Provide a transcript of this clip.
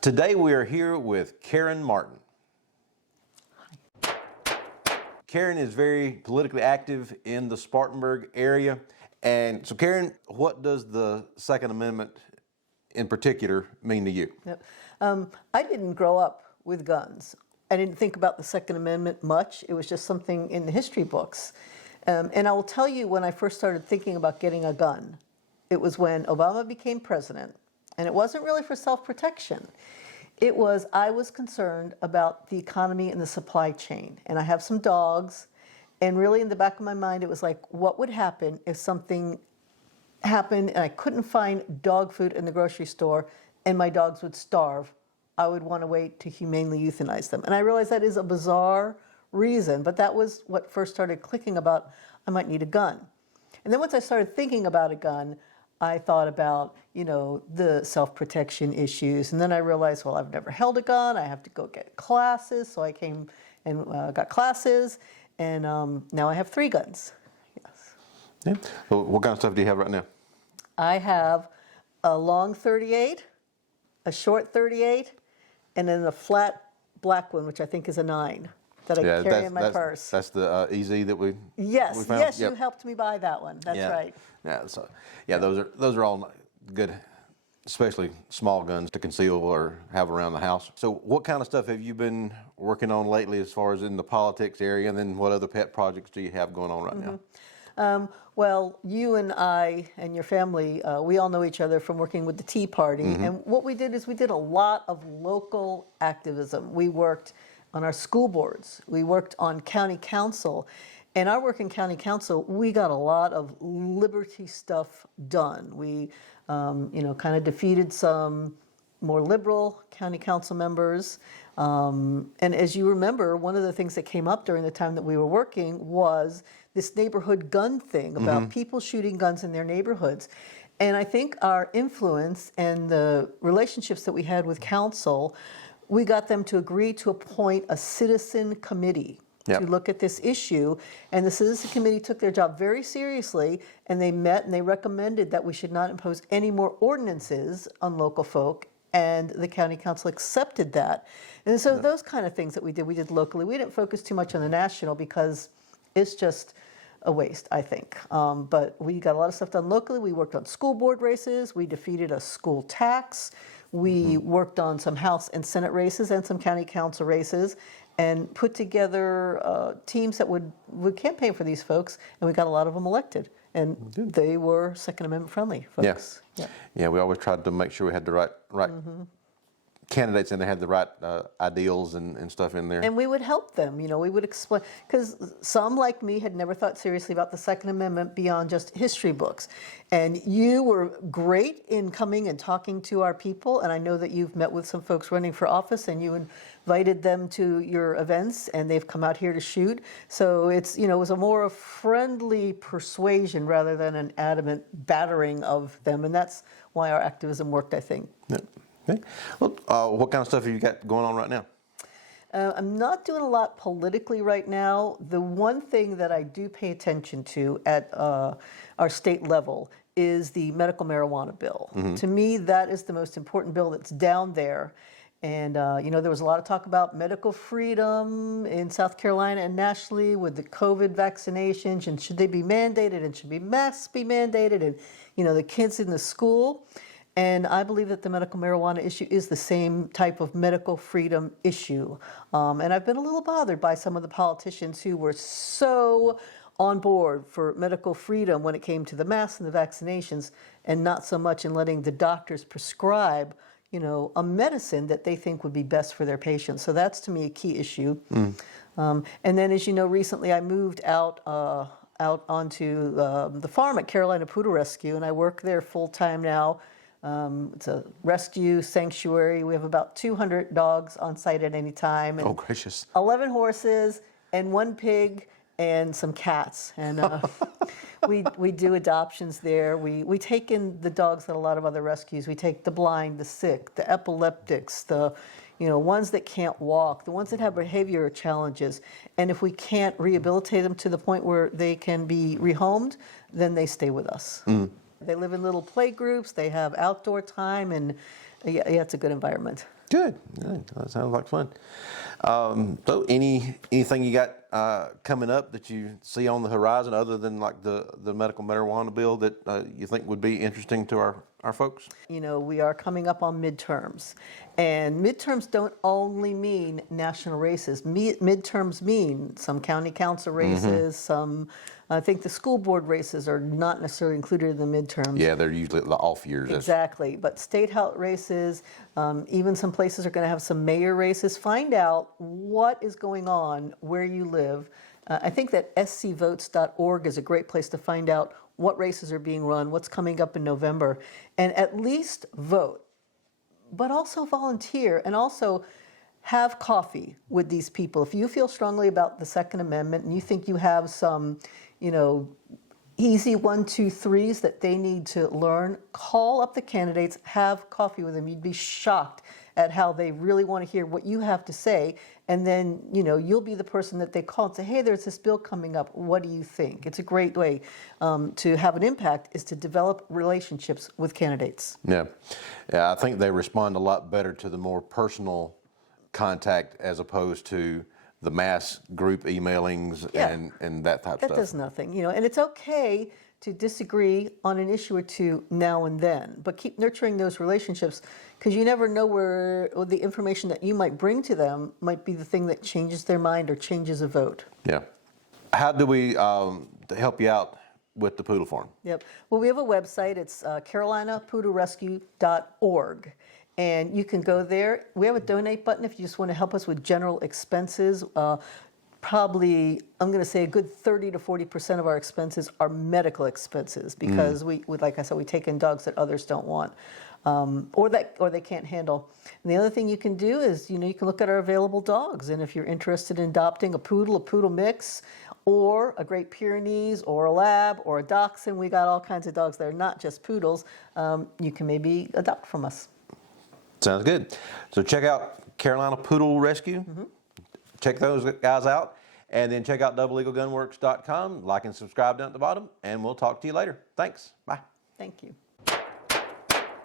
Today we are here with Karent Martin. Karent is very politically active in the Spartanburg area. And so Karent, what does the Second Amendment in particular mean to you? Yep. I didn't grow up with guns. I didn't think about the Second Amendment much. It was just something in the history books. And I will tell you, when I first started thinking about getting a gun, it was when Obama became president. And it wasn't really for self-protection. It was, I was concerned about the economy and the supply chain. And I have some dogs. And really in the back of my mind, it was like, what would happen if something happened and I couldn't find dog food in the grocery store and my dogs would starve? I would want to wait to humanely euthanize them. And I realize that is a bizarre reason, but that was what first started clicking about, I might need a gun. And then once I started thinking about a gun, I thought about, the self-protection issues. And then I realized, well, I've never held a gun. I have to go get classes. So I came and got classes. And now I have 3 guns. Yes. Yeah. Well, what kind of stuff do you have right now? I have a long 38, a short 38, and then a flat black one, which I think is a 9. That I carry in my purse. That's the EZ that we Yes, we found? yes, Yep. you helped me buy that one. That's right. Yeah, so those are all good, especially small guns to conceal or have around the house. So what kind of stuff have you been working on lately as far as in the politics area, and then what other pet projects do you have going on right now? Well, you and I and your family, we all know each other from working with the Tea Party. And what we did is we did a lot of local activism. We worked on our school boards. We worked on county council. And our work in county council, we got a lot of liberty stuff done. We, kind of defeated some more liberal county council members. And as you remember, one of the things that came up during the time that we were working was this neighborhood gun thing about people shooting guns in their neighborhoods. And I think our influence and the relationships that we had with council, we got them to agree to appoint a citizen committee to look at this issue. And the citizen committee took their job very seriously, and they met and they recommended that we should not impose any more ordinances on local folk. And the county council accepted that. And so those kind of things that we did locally. We didn't focus too much on the national because it's just a waste, I think. But we got a lot of stuff done locally. We worked on school board races. We defeated a school tax. We worked on some House and Senate races and some county council races, and put together teams that would campaign for these folks, and we got a lot of them elected. And they were Second Amendment friendly folks. Yeah, we always tried to make sure we had the right candidates and they had the right ideals and stuff in there. And we would help them, we would explain, because some like me had never thought seriously about the Second Amendment beyond just history books. And you were great in coming and talking to our people, and I know that you've met with some folks running for office and you invited them to your events and they've come out here to shoot. So it's, it was a more friendly persuasion rather than an adamant battering of them, and that's why our activism worked, I think. Yeah. Okay. Well, what kind of stuff have you got going on right now? I'm not doing a lot politically right now. The one thing that I do pay attention to at our state level is the medical marijuana bill. To me, that is the most important bill that's down there. And, there was a lot of talk about medical freedom in South Carolina and nationally with the COVID vaccinations, and should they be mandated, and should masks be mandated, and, the kids in the school. And I believe that the medical marijuana issue is the same type of medical freedom issue. And I've been a little bothered by some of the politicians who were so on board for medical freedom when it came to the masks and the vaccinations, and not so much in letting the doctors prescribe, a medicine that they think would be best for their patients. So that's, to me, a key issue. And then, as you know, recently I moved out onto the farm at Carolina Poodle Rescue, and I work there full-time now. It's a rescue sanctuary. We have about 200 dogs on site at any time. And oh, gracious. 11 horses and 1 pig and some cats. And we do adoptions there. We take in the dogs that a lot of other rescues. We take the blind, the sick, the epileptics, the ones that can't walk, the ones that have behavior challenges. And if we can't rehabilitate them to the point where they can be rehomed, then they stay with us. They live in little play groups. They have outdoor time, and yeah, it's a good environment. Good. Good. That sounds like fun. So anything you got coming up that you see on the horizon other than like the medical marijuana bill that you think would be interesting to our folks? You know, we are coming up on midterms, and midterms don't only mean national races. Midterms mean some county council races, some, I think the school board races are not necessarily included in the midterms. Yeah, they're usually the off years. Exactly, but state house races, even some places are going to have some mayor races. Find out what is going on where you live. I think that scvotes.org is a great place to find out what races are being run, what's coming up in November, and at least vote, but also volunteer and also have coffee with these people. If you feel strongly about the Second Amendment and you think you have some, you know, easy 1, 2, 3s that they need to learn, call up the candidates, have coffee with them. You'd be shocked at how they really want to hear what you have to say. And then, you know, you'll be the person that they call and say, hey, there's this bill coming up. What do you think? It's a great way to have an impact, is to develop relationships with candidates. Yeah. Yeah, I think they respond a lot better to the more personal contact as opposed to the mass group emailings and that type of stuff. That does nothing, you know, and it's okay to disagree on an issue or two now and then, but keep nurturing those relationships, because you never know where the information that you might bring to them might be the thing that changes their mind or changes a vote. Yeah. How do we help you out with the Poodle Farm? Yep. Well, we have a website. It's carolinapoodlerescue.org. And you can go there. We have a donate button if you just want to help us with general expenses. Probably, I'm going to say a good 30 to 40% of our expenses are medical expenses, because we, like I said, we take in dogs that others don't want, or they can't handle. And the other thing you can do is, you know, you can look at our available dogs, and if you're interested in adopting a poodle mix, or a Great Pyrenees, or a Lab, or a Dachshund, we got all kinds of dogs that are not just poodles. You can maybe adopt from us. Sounds good. So check out Carolina Poodle Rescue. Check those guys out. And then check out doublelegalgunworks.com. Like and subscribe down at the bottom. And we'll talk to you later. Thanks. Bye. Thank you.